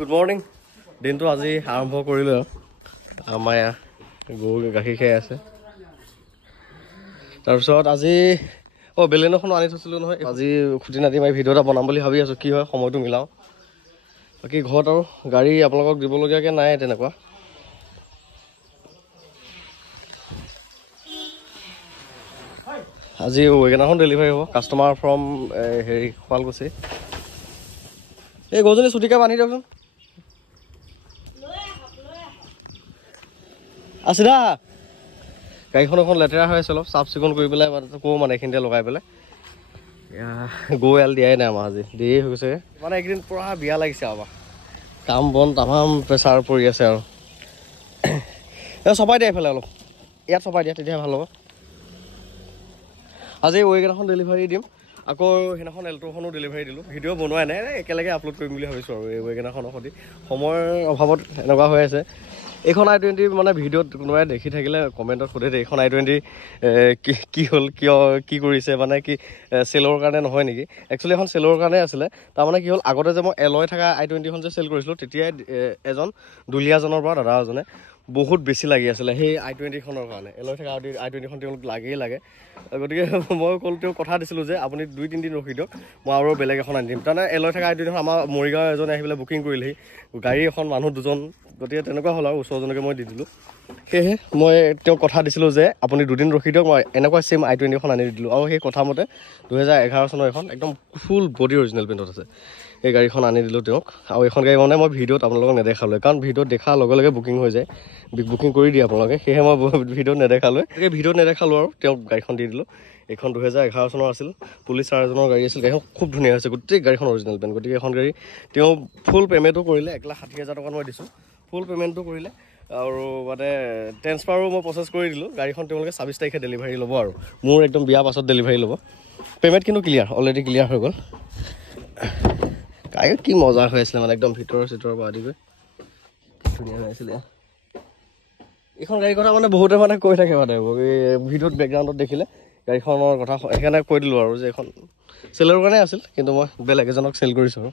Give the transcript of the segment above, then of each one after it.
Good morning দিনটো আজি আৰম্ভ কৰিলোঁ আমাৰ গৰু গাখীৰ খাই আছে তাৰপিছত আজি বেলেনখনো আনি থৈছিলোঁ নহয় আজি খুটি নাটি মাৰি ভিডিঅ' এটা বনাম বুলি ভাবি আছোঁ কি হয় সময়টো মিলাওঁ বাকী ঘৰত আৰু গাড়ী আপোনালোকক দিবলগীয়াকৈ নাই তেনেকুৱা আজি ৱেগনাৰখন ডেলিভাৰী হ'ব কাষ্টমাৰ ফ্ৰম শুৱালকুছি এই গৰুজনী চুটিকৈ বান্ধি দিয়কচোন আছিদা গাড়ীখন এখন লেতেৰা হৈ আছে অলপ চাফ চিকুণ কৰি পেলাই কওঁ মানে এইখিনিতে লগাই পেলাই গৰু এল দিয়াই নাই আমাৰ আজি দেৰি হৈ গৈছে মানে এইকেইদিন পুৰা বিয়া লাগিছে আমাৰ কাম বন তামাম প্ৰেছাৰ পৰি আছে আৰু চপাই দিয়া এইফালে অলপ ইয়াত চপাই দিয়া তেতিয়াহে ভাল হ'ব আজি ৱেগনাৰখন ডেলিভাৰী দিম আকৌ সেইদিনাখন এল্ট'খনো ডেলিভাৰী দিলোঁ ভিডিঅ' বনোৱাই নাই একেলগে আপলোড কৰিম বুলি ভাবিছোঁ আৰু এই ৱেগনাৰখনৰ সৈতে সময়ৰ অভাৱত এনেকুৱা হৈ আছে এইখন i20 মানে ভিডিঅ'ত কোনোবাই দেখি থাকিলে কমেণ্টত সোধে দেই এইখন i20 কি হ'ল কিয় কি কৰিছে মানে কি চেলৰ কাৰণে নহয় নেকি একচুৱেলি এখন চেলৰ কাৰণে আছিলে তাৰমানে কি হ'ল আগতে যে মই এলয় থকা i20খন যে চেল কৰিছিলোঁ তেতিয়াই এজন দুলীয়াজনৰ পৰা দাদা এজনে বহুত বেছি লাগি আছিলে সেই i20খনৰ কাৰণে এলয় থকা i20খন তেওঁলোক লাগেই লাগে গতিকে মই তেওঁ কথা দিছিলোঁ যে আপুনি 2-3 দিন ৰখি দিয়ক মই আৰু বেলেগ এখন আনি দিম তাৰমানে এলয় থকা i20খন আমাৰ মৰিগাঁও এজনে আহি পেলাই বুকিং কৰিলেহি গাড়ী এখন মানুহ দুজন গতিকে তেনেকুৱা হ'ল আৰু ওচৰজনকে মই দি দিলোঁ সেয়েহে মই তেওঁক কথা দিছিলোঁ যে আপুনি 2 দিন ৰখি দিয়ক মই এনেকুৱা ছেইম i20খন আনি দিলোঁ আৰু সেই কথামতে 2011 চনৰ এখন একদম ফুল বডি অৰিজিনেল পেইণ্টত আছে এই গাড়ীখন আনি দিলোঁ তেওঁক আৰু এইখন গাড়ী মানে মই ভিডিঅ'ত আপোনালোকক নেদেখালোঁ কাৰণ ভিডিঅ'ত দেখাৰ লগে লগে বুকিং হৈ যায় বুকিং কৰি দিয়ে আপোনালোকে সেয়েহে মই ভিডিঅ'ত নেদেখালোঁ এই ভিডিঅ'ত নেদেখালোঁ আৰু তেওঁক গাড়ীখন দি দিলোঁ এইখন 2011 চনৰ আছিল পুলিচ চাৰ্জনৰ গাড়ী আছিল গাড়ীখন খুব ধুনীয়া হৈছে গোটেই গাড়ীখন অৰিজিনেল পেইণ্ট গতিকে এখন গাড়ী তেওঁ ফুল পে'মেণ্টো কৰিলে 1,60,000 টকাত মই দিছোঁ ফুল পে'মেণ্টটো কৰিলে আৰু মানে ট্ৰেন্সফাৰো মই প্ৰচেছ কৰি দিলোঁ গাড়ীখন তেওঁলোকে 24 তাৰিখে ডেলিভাৰী ল'ব আৰু মোৰ একদম বিয়া পাছত ডেলিভাৰী ল'ব পে'মেণ্ট কিন্তু ক্লিয়াৰ অলৰেডি ক্লিয়াৰ হৈ গ'ল গাড়ী কি মজা হৈ আছিলে মানে একদম ভিতৰৰ চিতৰৰ পৰা আদি কৰি ধুনীয়া হৈ আছিলে এইখন গাড়ীৰ কথা মানে বহুতে মানে কৈ থাকে মানে ভিডিঅ'ত বেকগ্ৰাউণ্ডত দেখিলে গাড়ীখনৰ কথা সেইকাৰণে কৈ দিলোঁ আৰু যে এখন চেলৰ কাৰণে আছিল কিন্তু মই বেলেগ এজনক চেল কৰিছোঁ আৰু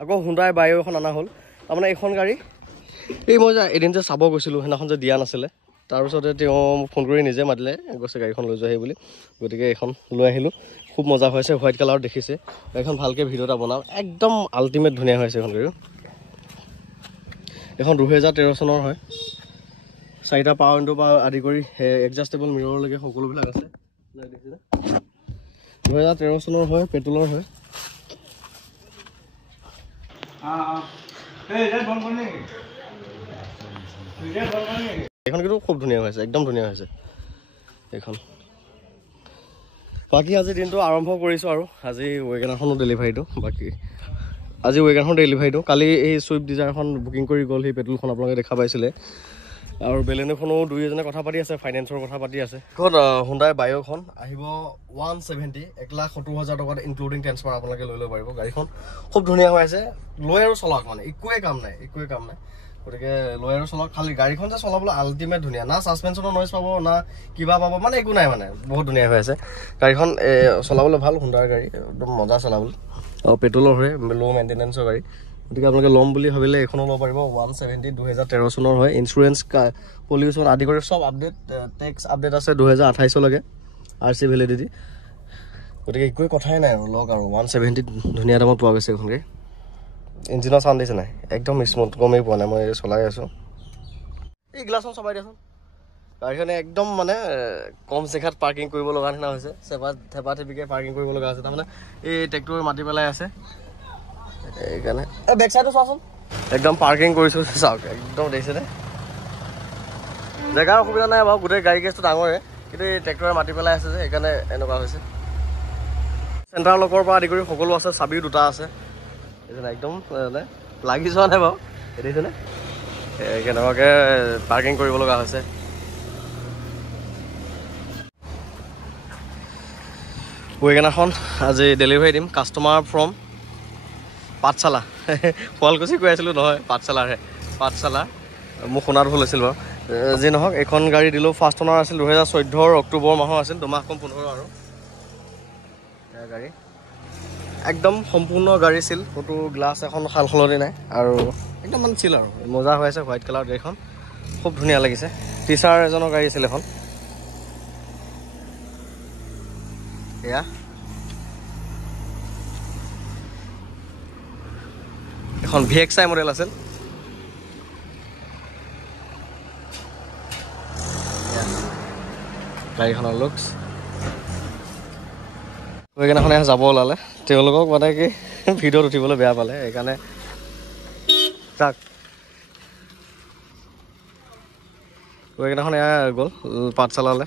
আকৌ হুণ্ডাই বায়ো এখন অনা হ'ল তাৰমানে এইখন গাড়ী এই মই যে এদিন যে চাব গৈছিলোঁ সেইদিনাখন যে দিয়া নাছিলে তাৰপিছতে তেওঁ মোক ফোন কৰি নিজে মাতিলে গৈছে গাড়ীখন লৈ যোৱাহি বুলি গতিকে এইখন লৈ আহিলোঁ খুব মজা হৈছে হোৱাইট কালাৰত দেখিছে গাড়ীখন ভালকৈ ভিডিঅ' এটা বনাওঁ একদম আল্টিমেট ধুনীয়া হৈছে এইখন গাড়ী এইখন 2013 চনৰ হয় 4টা পাৱাৰ উইণ্ডো পৰা আদি কৰি এডজাষ্টেবল মিৰৰলৈকে সকলোবিলাক আছে 2013 চনৰ হয় পেট্ৰলৰ হয় এইখন কিন্তু খুব ধুনীয়া হৈছে একদম ধুনীয়া হৈছে এইখন বাকী আজি দিনটো আৰম্ভ কৰিছোঁ আৰু আজি ৱেগনাৰখনো ডেলিভাৰীটো বাকী আজি ৱেগনাৰখন ডেলিভাৰীটো কালি এই চুইফ্ট ডিজায়াৰখন বুকিং কৰি গ'ল সেই পেট্ৰলখন আপোনালোকে দেখা পাইছিলে আৰু বেলেনোখনো 2-এজনে কথা পাতি আছে ফাইনেন্সৰ কথা পাতি আছে এখন হুণ্ডাই বায়'খন আহিব 170 1,70,000 টকাত ইনক্লুডিং ট্ৰেন্সফাৰ আপোনালোকে লৈ ল'ব পাৰিব গাড়ীখন খুব ধুনীয়া হৈ আছে লৈ আৰু চলাওক মানে একোৱে কাম নাই গতিকে লৈ আৰু চলাওক খালি গাড়ীখন যে চলাবলৈ আল্টিমেট ধুনীয়া না ছাছপেনশ্যনৰ নইজ পাব না কিবা পাব মানে একো নাই মানে বহুত ধুনীয়া হৈ আছে গাড়ীখন চলাবলৈ ভাল হুণ্ডাৰ গাড়ী একদম মজা চলাবলৈ আৰু পেট্ৰলৰ হয় ল' মেইনটেনেন্সৰ গাড়ী গতিকে আপোনালোকে ল'ম বুলি ভাবিলে এইখনো ল'ব পাৰিব 170 2013 চনৰ হয় ইঞ্চুৰেঞ্চ পলিউশ্যন আদি কৰি চব আপডেট টেক্স আপডেট আছে 2028লৈকে RC ভেলিডিটি গতিকে একোৱে কথাই নাই আৰু লওক আৰু 170 ধুনীয়া দামত পোৱা গৈছে এইখন গাড়ী ইঞ্জিনৰ চাউণ্ড দিছে নাই একদম স্মুথ কমেই পোৱা নাই মই চলাই আছোঁ এই গ্লাছখন চবাই দিয়াচোন গাড়ীখনে একদম মানে কম জেগাত পাৰ্কিং কৰিব লগা নিচিনা হৈছে থেপা থেপিকৈ পাৰ্কিং কৰিব লগা আছে তাৰমানে এই ট্ৰেক্টৰ মাতি পেলাই আছে এইকাৰণে বেক চাইডো চোৱাচোন একদম পাৰ্কিং কৰিছোঁ চাওক একদম দেখিছেনে জেগাৰ অসুবিধা নাই বাৰু গোটেই গাড়ী গেছটো ডাঙৰে কিন্তু এই ট্ৰেক্টৰে মাতি পেলাই আছে যে সেইকাৰণে এনেকুৱা হৈছে চেণ্টাৰ লকৰ পৰা আদি কৰি সকলো আছে চাবিও 2টা আছে একদম লাগি যোৱা নাই বাৰু দেখিছেনে কেনেকুৱাকৈ পাৰ্কিং কৰিব লগা হৈছে ৱেগনাৰখন আজি ডেলিভাৰী দিম কাষ্টমাৰ ফ্ৰম পাঠশালা শুৱালকুছি কৈ আছিলোঁ নহয় পাঠশালা মোক শুনাত ভুল হৈছিল বাৰু যি নহওক এইখন গাড়ী দিলোঁ ফাৰ্ষ্ট অনাৰ আছিল 2014 অক্টোবৰ মাহৰ আছিল 2 মাহ কম 15 আৰু গাড়ী একদম সম্পূৰ্ণ গাড়ী চিল, ক'তো গ্লাছ এখন সাল সলনি নাই আৰু একদম মানে চিল আৰু মজা হৈ আছে। হোৱাইট কালাৰ গাড়ীখন খুব ধুনীয়া লাগিছে। টিচাৰ এজনৰ গাড়ী আছিল এখন। এয়া এখন VXI মডেল আছিল। গাড়ীখনৰ লুকছ ৱেগনাৰখনে যাব ওলালে। তেওঁলোকক মানে কি ভিডিঅ'ত উঠিবলৈ বেয়া পালে, সেইকাৰণে তাক ৱেগনাৰখন এয়া গ'ল পাঠশালালৈ।